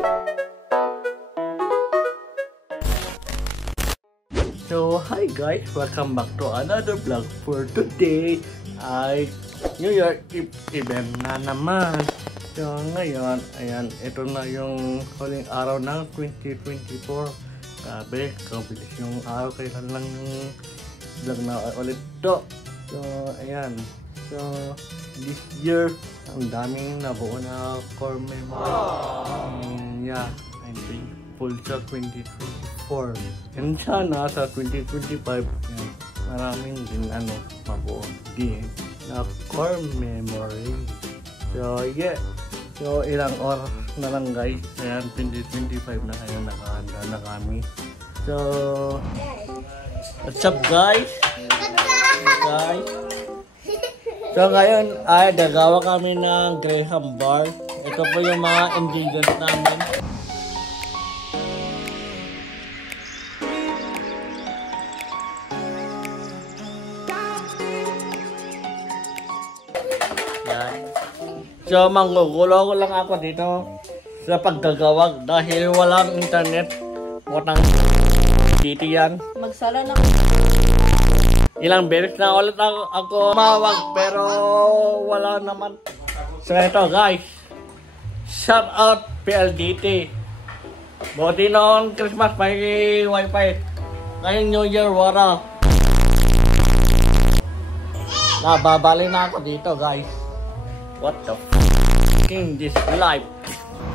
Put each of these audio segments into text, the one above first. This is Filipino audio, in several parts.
So, hi guys! Welcome back to another vlog. For today ay New Year event na naman. So, ngayon, ayan, ito na yung huling araw ng 2024. Grabe, kabilis yung araw. Kailan lang yung vlog na ulit to. So, ayan. So, this year, ang daming nabuo na core memory. Yeah, I think full sa 2024. And sana sa 2025, maraming din mabuo din na core memory. So yeah, so ilang oras na lang guys, ayan 2025 na kayo, nakahanda na kami. So what's up guys? So ngayon ay gagawa kami ng Graham bar. Ito po yung mga ingredients namin. So, manggugulo ko lang ako dito sa paggagawag dahil walang internet. Watang dito yan. Magsala na. Ilang beses na ulit ako mawag pero wala naman. So, ito guys. Shout out PLDT. Buti noon Christmas may wifi. Ngayong New Year wala. Nababali na ako dito guys. What the f***ing this life?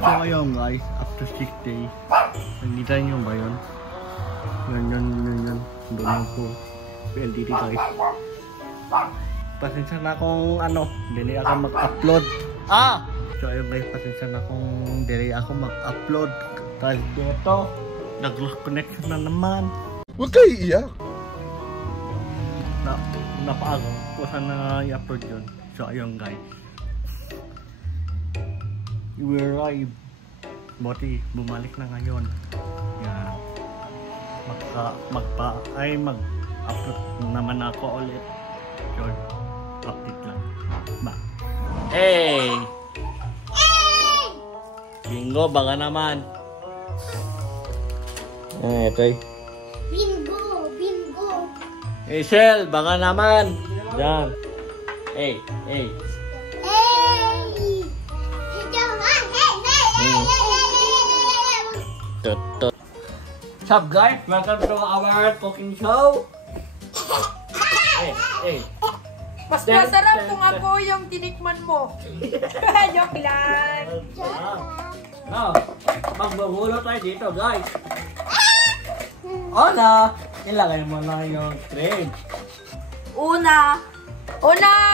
So ayun guys, after 6 days, nakita nyo ba yun? Yun. Doon po. PLDT guys. Pasensya na kung dili ako mag-upload. So ayun guys, pasensya na kung dili ako mag-upload. Dahil dito, nag-lost connection na naman. Huwag kayo iiyak. Napaago ko sana i-upload yun. So ayun guys. We arrive. Buti, bumalik na ngayon. Yan. Mag-upload naman ako ulit. Short update lang. Ba. Hey! Bingo, baka naman. Ito. Bingo. Hey, Shell, baka naman. Yan. Hey. What's up guys? Welcome to our cooking show. Hey. Mas masarap kung ako yung tinikman mo. Joke lang. No, magbagulo tayo dito guys. Una, ilagay mo na yung cream. Una,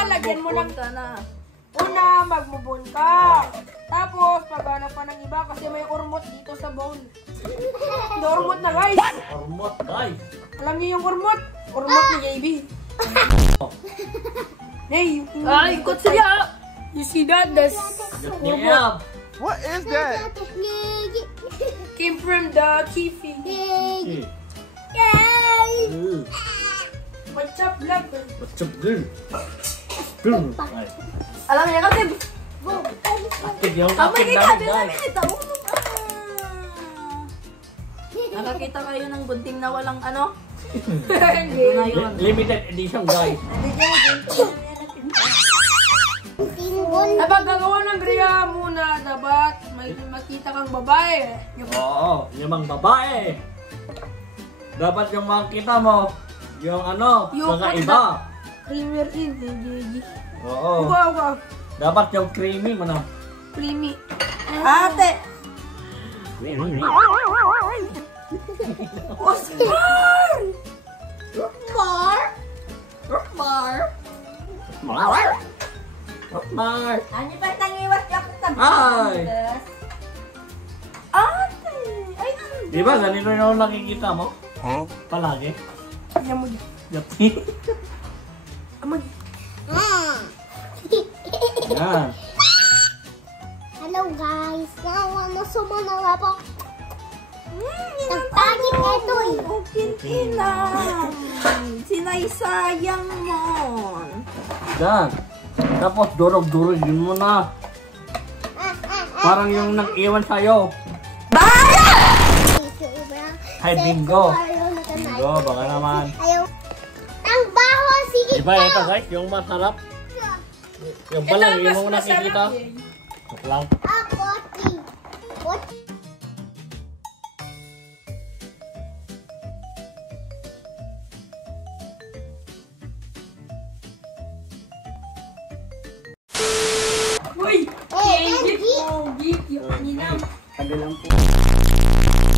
lagyan mo ng Una, magmubon ka. Tapos, maghanap pa ng iba kasi may urmot dito sa bowl. Urmot na guys. Urmot guys. Alam niyo yung urmot? Urmot ni JB. Hey, ikot siya. You see that? That's urmot. What is that? Came from the Kifi. What's up, vlog? What's up, girl? Alam niya kasi Akit yung akit namin guys. Nakakita kayo ng gunting na walang Hindi na yun. Limited edition guys. Dapat gagawa ng Graham muna. Dapat may makita kang babae. Oo, yung mga babae. Dapat yung makita mo. Yung mga iba. Creamer in, JJ. Oo. Wow. Dapat yung creamy mo na. Creamy. Ate! Oscar! Mar! Ano ba tangiwas ka sa Ay! Ate! Ay, Di ba ganito yung nakikita mo? Palagi? Yan mo yan. Yapi. Amag. Yan. Hello guys, nawa mo sumunod po. Nagtagip ito eh. Ina. Sinaysayang mo. Yan. Tapos durog-durogin mo na. Parang yung nag-iwan sa'yo. Hi, Bingo. Ayaw na ka na. Bingo, baka naman. Ayaw. Ang baho, sige Diba ito guys, yung masarap. Yung palang, yung mga nakikita. Joke lang. Poti. Poti. Uy! Gigi. Gig! Yung kanina. Sabi lang po.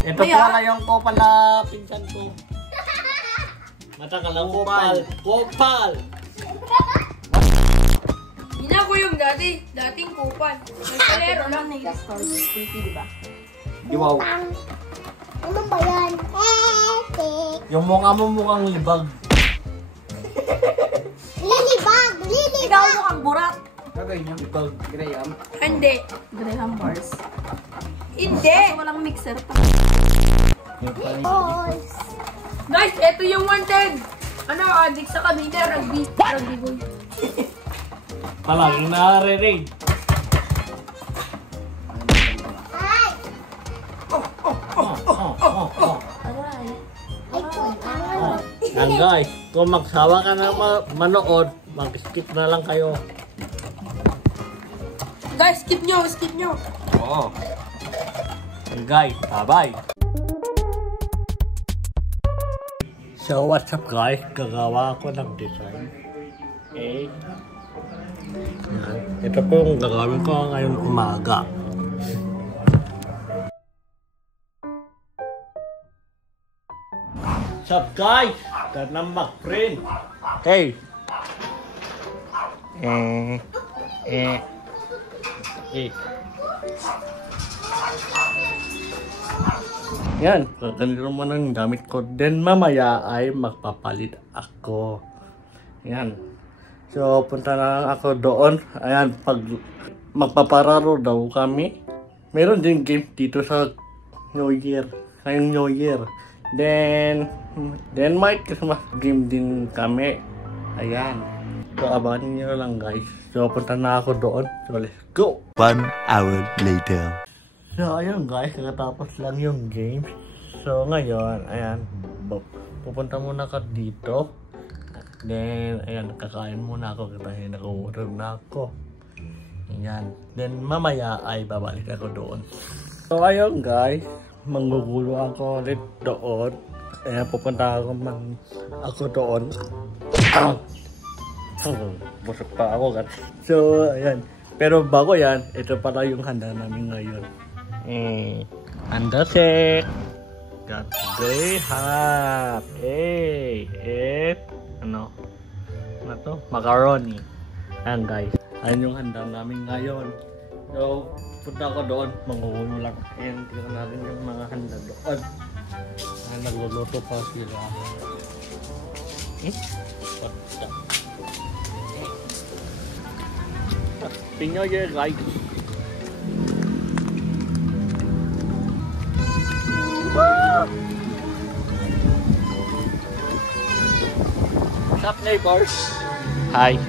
Ito pala yung kopal na pinsan ko. Matagal lang kopal. Kopal! Hina ko yung dating kupal. Nagkalero lang na yung stars. Pretty, diba? Di wow. Ano ba yan? Etek. Yung mukha mo mukhang libag. Lilibag. Ikaw Lilibag. mukhang burak. Libag. Hindi. Graham bars. Hindi. Kaso walang mixer pa. Yung paling. Boys. Guys, ito yung wanted. Ano, addict sa Cavite, rugby. Rugby boy. Palaging nare-raid. Ay. Aray. Ay, putang. Yan guys, kung magsawa ka na manood, mag-skip na lang kayo. Guys, skip nyo, skip nyo. Oo. Yan guys, bye-bye. So what's up guys, gagawa ako ng design. Okay. Yan. Ito po yung gagawin ko ngayong umaga. What's up guys? Got ng mag-print. Hey! Eh. Yan, ganito mo ng gamit ko. Then mamaya ay magpapalit ako. Yan. So, punta na lang ako doon. Ayan, pag magpapararo daw kami. Meron din game dito sa New Year. Ngayong New Year. Then might Christmas game din kami. Ayan. So, abangan nyo lang guys. So, punta na ako doon. So, let's go! 1 hour later. So, ayun guys, nakatapos lang yung game. So, ngayon, ayan, pupunta muna ka dito. Then, ayan, kakain muna ako kasi nag-order na ako. Ayan. Then, mamaya ay babalik ako doon. So, ayun guys, manggugulo ako ulit doon. Ayan, pupunta ako doon. Busok pa ako guys. So, ayan. Pero bago yan, ito pala yung handa namin ngayon. Handa cake. Got graham. Ano to? Macaroni. Ayan guys. Ayan yung handa namin ngayon. So, punta ako doon. Manguhulo lang. Ayan, tingnan natin yung mga handa doon. Ayan, nagluluto pa sila. Tingnan nyo guys. What's up neighbors? Hi.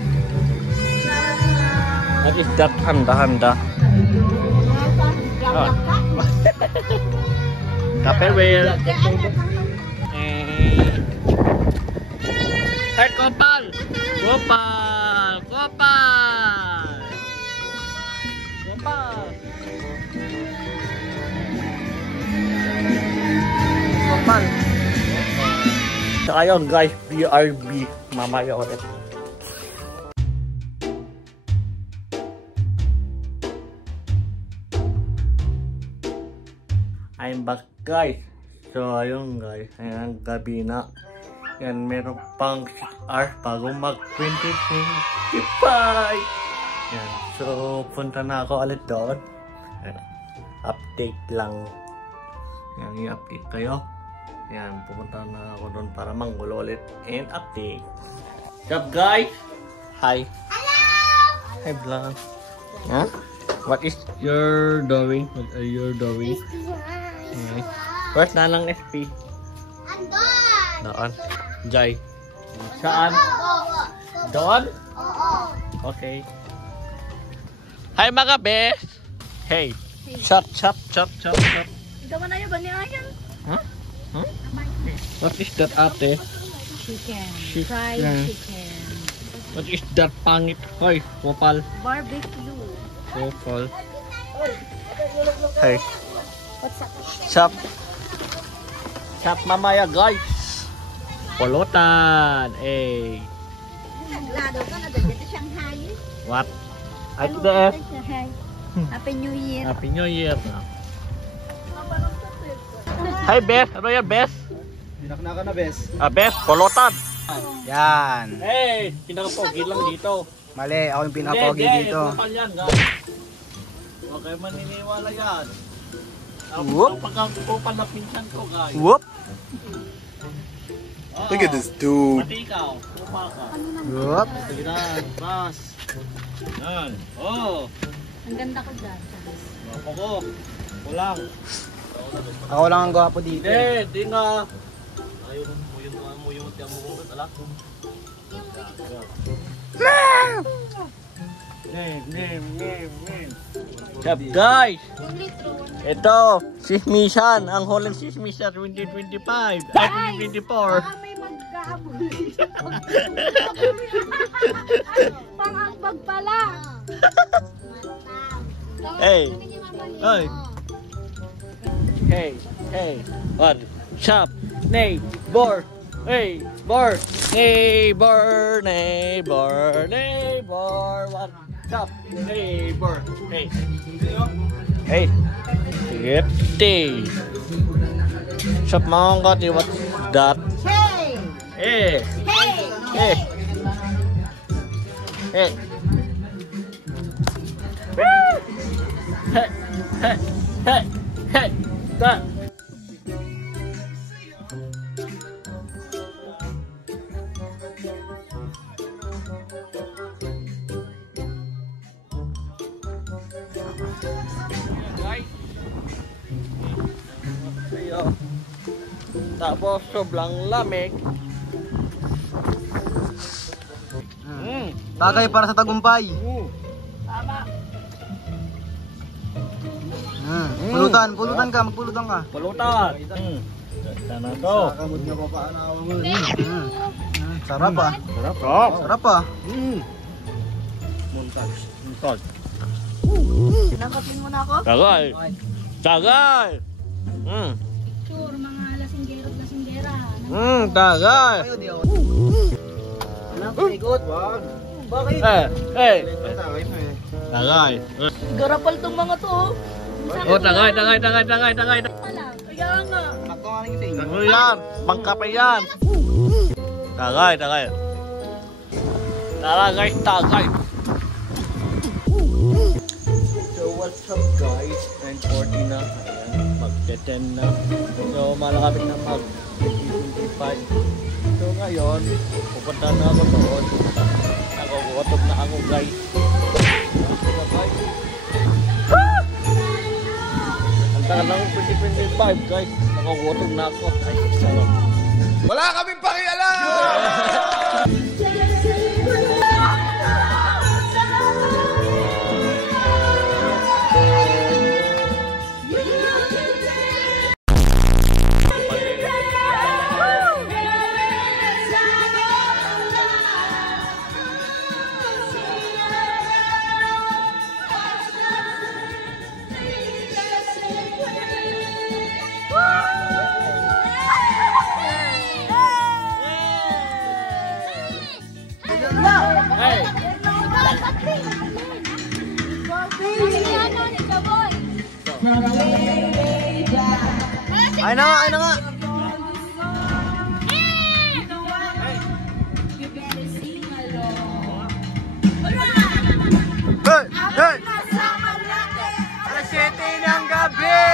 What is that handa-handa? Oh. Tupperware. Hey, Kopal! Kopal! Kopal! Kopal! Kopal! So ayun guys, BRB mamaya ulit. I'm back guys. So ayun guys, ayan gabi na. Yan, meron pang 6 hours bago mag 2025. Yan, so punta na ako ulit doon. Ayan, update lang. Yan, i-update kayo. Yan, pupunta na ako doon para manggulo ulit and update. What's up guys? Hi. Hello! Hi vlog. Huh? What is your doing? What are you doing? Okay. Where's Nanang SP? Andon! Doon. Jai. Saan? Doon? Oo. Okay. Hi mga bes! Hey! Chop, chop, chop, chop, chop. Ikaw na yun ba niya yan? Huh? What is that, ate? Chicken. Fried chicken. What is that, pangit? Hoy, kopal. Barbecue. Kopal. Hey. Chop. Chop mamaya, guys. Pulutan. Eh. Lado ka na dito sa Shanghai. What? Ay, there. Happy New Year. Happy New Year. Hi, Beth. Ano yan, Beth? Pinaknaka na, Bes. Beth, pulutan. Yan. Hey, pinakapogi lang dito. Mali, ako yung pinakapogi dito. Kopal yan, guys. Huwag kayo maniniwala yan. Whoop. Pagkakopal na pinsan ko, guys. Whoop. Look at this dude. Pati ikaw, kupa ka. Whoop. Tignan, bas. Yan. Oh. Ang ganda ko dyan. Wapo ko. Kulang. Ako lang ang gwapo dito. Di na. Ayaw mo yung tiyan mo kung alak. Sup guys! Ito, Sismisan, ang Holland Sismisan 2025 at 2024. May magkahabol dito. Pang-ambag pala. Hey! Hey! Hey! Hey! What? Shop! Neighbor! Hey! Neighbor! Neighbor! What? Shop! Neighbor! Hey! Hey! Gifty! Shop mga kati, what's that? Hey! Hey! Hey! Hey! Hey! Hey! Hey! Hey! Hey! That! Tapos sobrang lamig. Tagay para sa tagumpay. Pulutan ka, magpulutan ka. Pulutan. Ganda na to. Kamot nga pa paanawa mo. Sarap ah. Sarap. Sarap ah. Muntag. Nakatin mo na ako? Tagay. Tagay. Sure, mga lasinggero at lasinggera. Tagay. Ayo di ako. Anak, ikot. Wag. Bakit? Hey. Tagay mo eh. Tagay. Garapal tong mga to. Oh, tagay. Pala. Kaya nga. Ako nga rin sa inyo. Ano yan? Pangkape yan. Tagay. Tagay, tagay. So what's up guys? 9:40 na. Ayan, mag-10 na. So malakapit na mag-25. So ngayon, pupunta na ako doon. Nakukutob na ako guys. Ang tagal lang 2025 guys. Nakukutob na ako. Ay, sarap. Wala kaming pakialam! Hey! Ay na nga, ay na nga! Hey! Hey! Alas 7 ng gabi!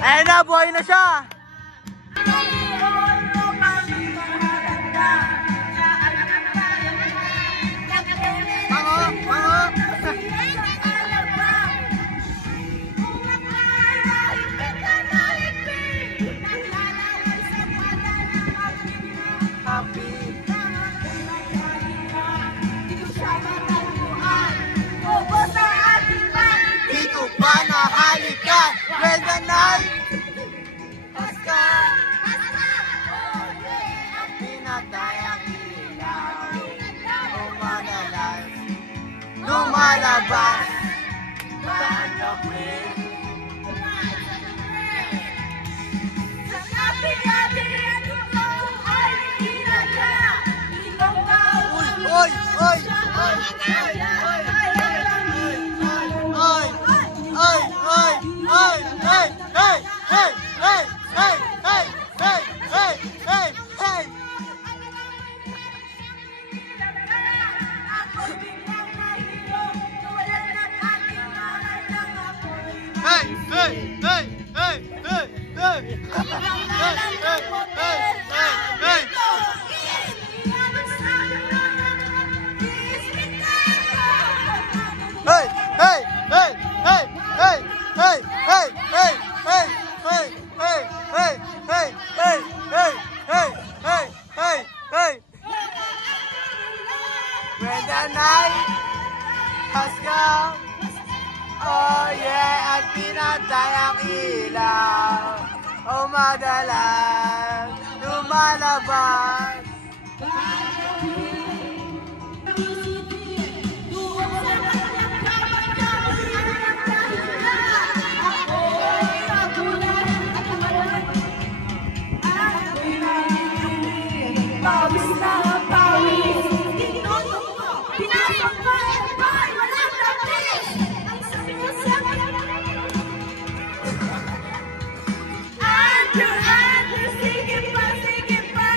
Ayun na, buhay na siya! Ubos ang ating lumalabas. Oy! Oy! When the night has come, oh yeah, at pinatay ang ilaw, oh madalas lumalabas. Sige pa,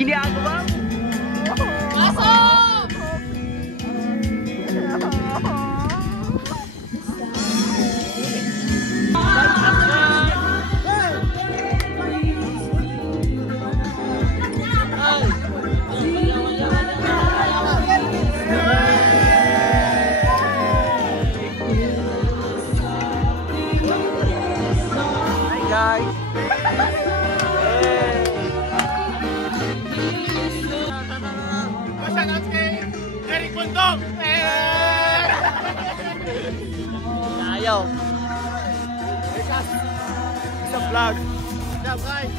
Ginagawa mo! Ayaw. It's a vlog. What's up, guys?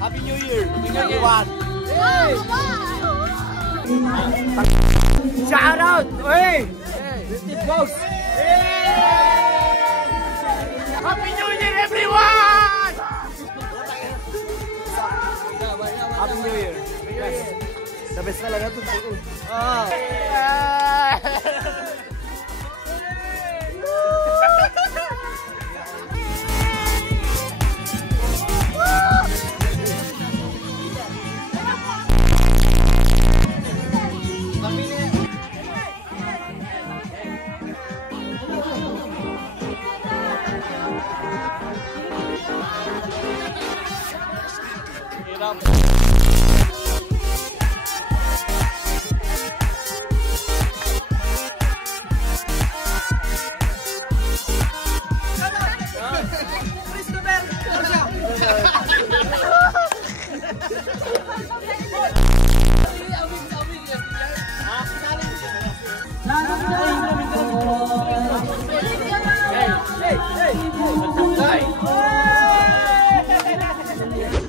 Happy New Year. Happy New Year. Shout out. Hey. It goes. Happy New Year, everyone. Happy New Year. The best talaga ito.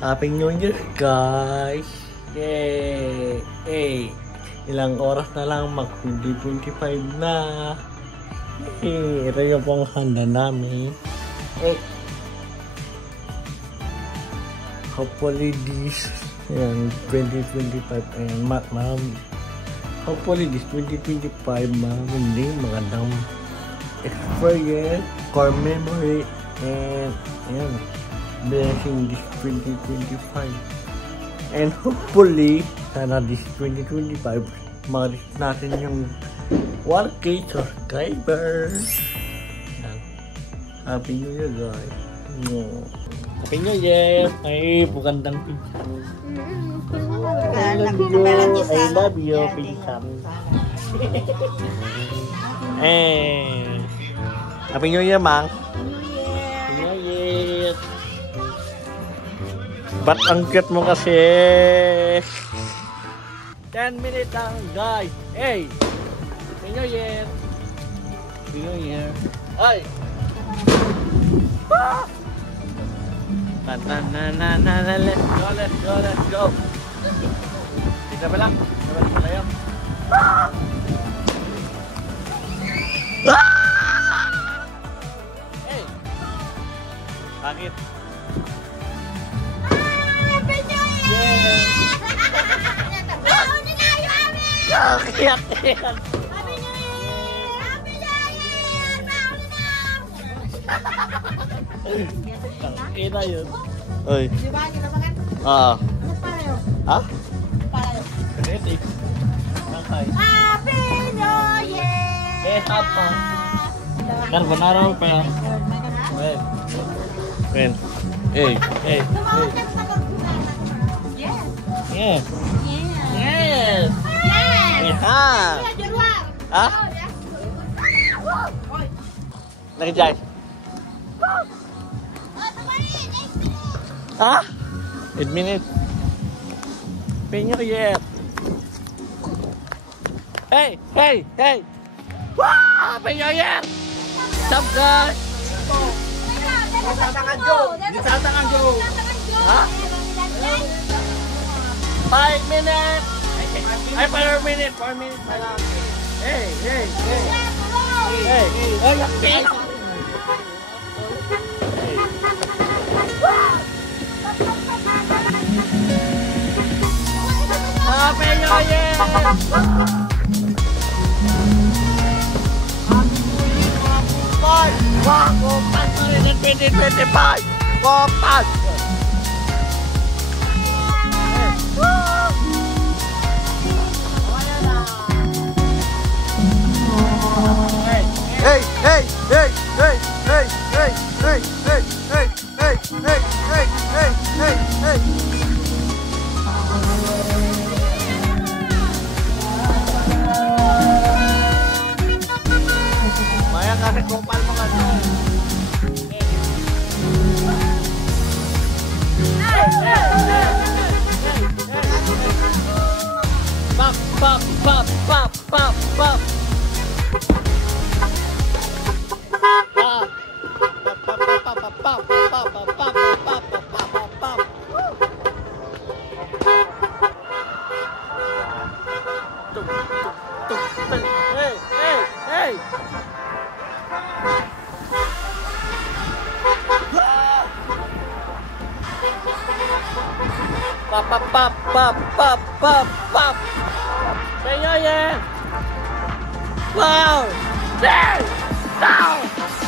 Happy New Year, guys! Yay! Hey! Ilang oras na lang mag-2025 na. Hey, ito yung pong handa namin. Hey! Hopefully this 2025 and hopefully this 2025 magandang experience, core memory, and blessing this 2025. And hopefully sana this 2025 ma-reach natin yung 1K subscribers. Happy New Year, guys. Happy New Year. Ay, bukandang picture. I love you, pinsan. Eh, Happy New Year, Mang. Happy New Year. Ba't ang cute mo kasi? 10 minutes lang, guys. Hey! Happy New Year. Happy New Year. Ay! Ah! Let's go. Kita ba lang? Kita ba lang? Hey! Bakit? Happy New Year! Baon na nga yung amin! Kakiyak! Happy New Year! Happy New Year! Baon na! Kita yun. Oy. Di ba? Kita ba kan? Ah. Ano para yun? Ha? Para yun? Ready? Okay. Happy New Year! Eh, apa? Carbonara pa yan. Wen. Hey. Tumawag ka sa pagkutana. Yes. Yes. Yes. Yes. Yes. Ha? Juruan. Ha? Oh, yes. Nakijay. Ha? 8 minutes. Penyo yet. Hey, hey, hey. Wow, penyo yet. What's up, guys? Ha? 5 minutes. Ay, 4 minutes. 4 minutes. Hey, hey, hey. Hey, oh, yung pin. Happy New Year! Kumpas 2025! Kumpas! Hey, hey, hey, hey, hey, hey, hey, hey, hey, hey, hey, hey, hey, hey, hey. Maya kasi kupal mo kasi. Pop, pop, pop, pop, pop, pop. Hey, hey, hey. Pop, pop, pop, pop, pop, pop, pop. Penyo yeah. Wow. Hey. Wow.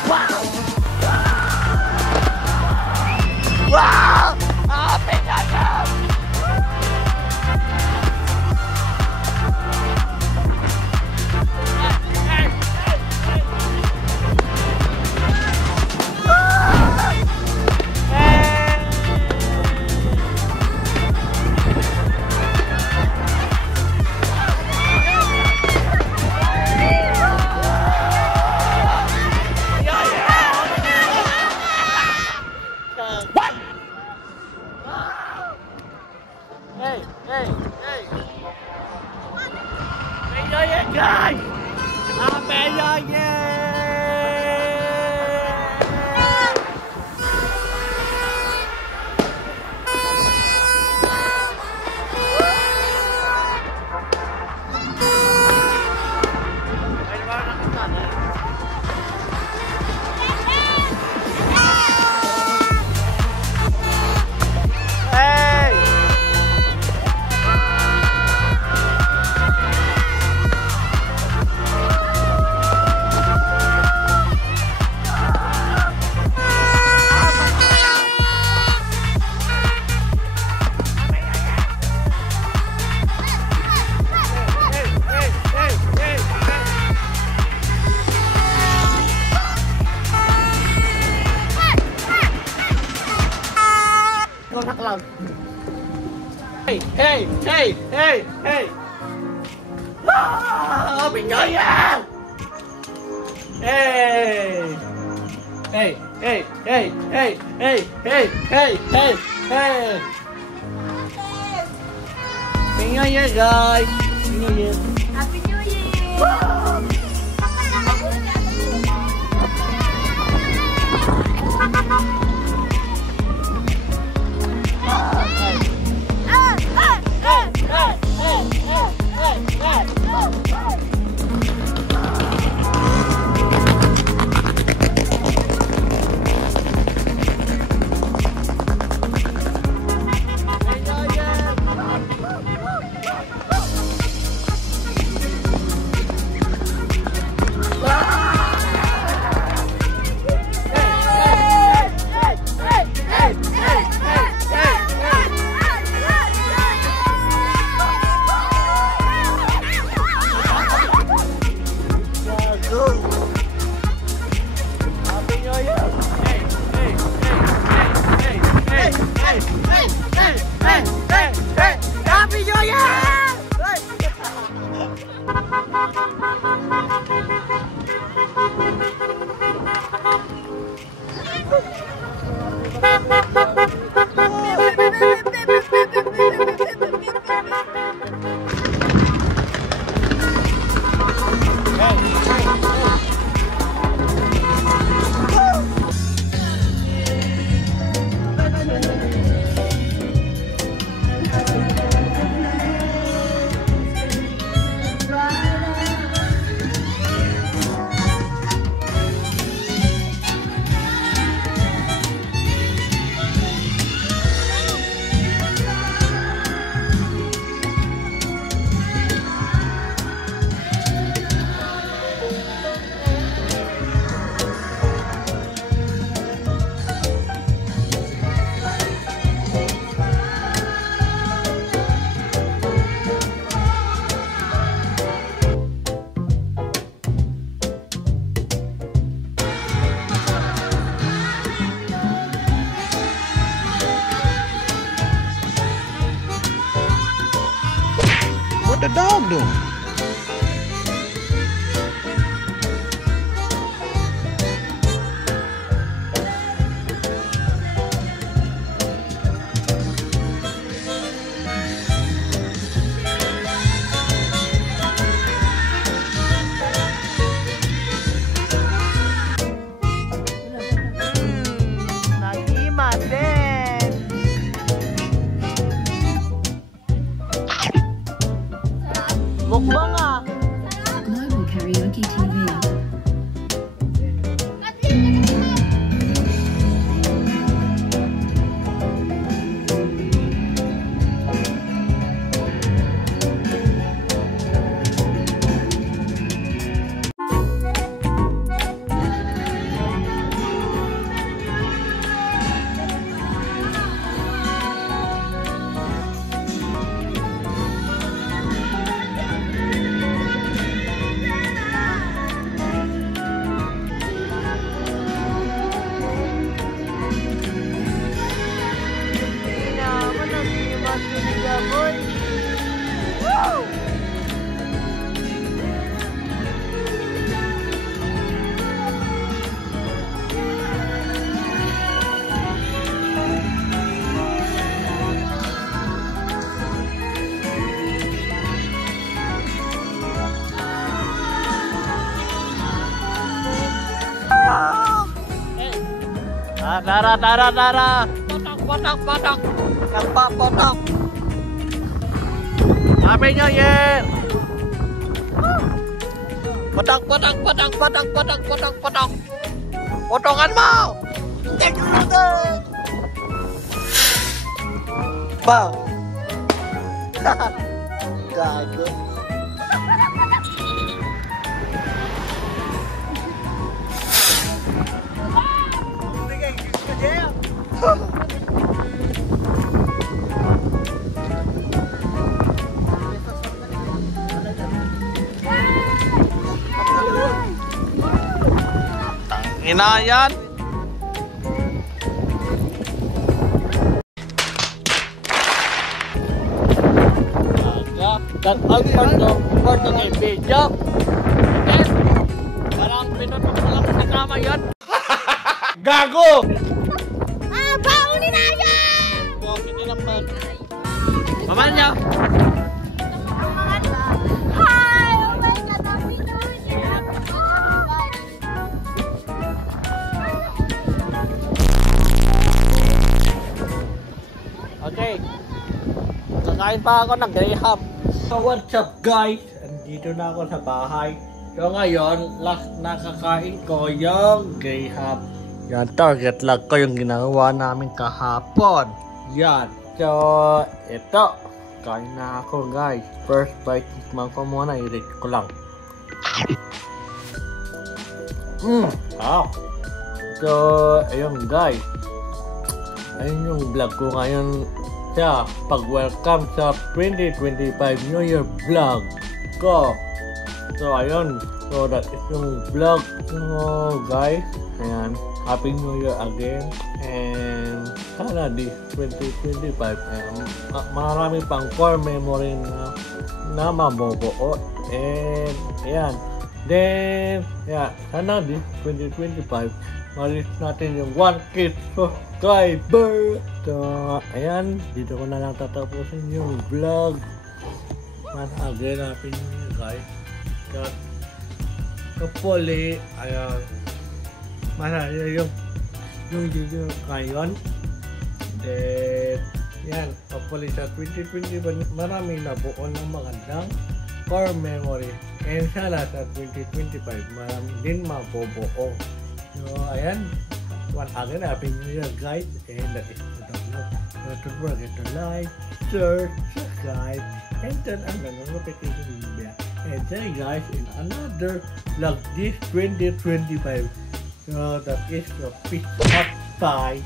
Wow. Wow. Ah, penyo yeah. Hey, hey, hey. Penyo yeah, guys. Ah, penyo yeah. Hey! Hey, hey, hey, hey, hey! Ah, Happy New Year! Hey! Hey, hey, hey, hey, hey, hey, hey, hey, hey! Happy New Year, guys! Happy New Year! Happy New Year! the dog doing? Mukbang ah. Global Karaoke TV. Tara. Potok. Potok. Happy New Year! Potok. Potongan mo! Hindi ko natin! Ba? Gago. Ina yan. Dan part ng video. Eh, parang pinutok mo lang sa kama yan. Gago! Baunin na yan! Hindi naman. Paman niya. Hi! Oh my God! Happy New Year! Okay. Kakain pa ako ng graham. So what's up guys? Andito na ako sa bahay. So ngayon, last nakakain ko yung graham. Yan, target lang ko yung ginagawa namin kahapon. Yan. So, ito. Kain na ako guys. First bite, tikman ko muna. I-rate ko lang. So, ayun guys. Ayun yung vlog ko ngayon sa pag-welcome sa 2025 New Year vlog ko. So, ayun. So, that is yung vlog. So, guys. Ayan. Happy New Year again. And sana this 2025 marami pang core memory na mabubuo. And ayan. Then, yeah, sana this 2025 malis natin yung 1K subscriber. So, ayan. Dito ko na lang tatapusin yung vlog. Once again, happy New Year guys. So, hopefully, ayan. Marami yung video ngayon. Then, yan, hopefully sa 2020 marami na buo ng magandang core memory. And sana sa 2025 marami din mabubuo. So, ayan. Once again, happy New Year guys. And that is the vlog. Don't forget to like, share, subscribe, and turn on the notification bell. And see you guys in another vlog this 2025. So that is the peace out. Bye.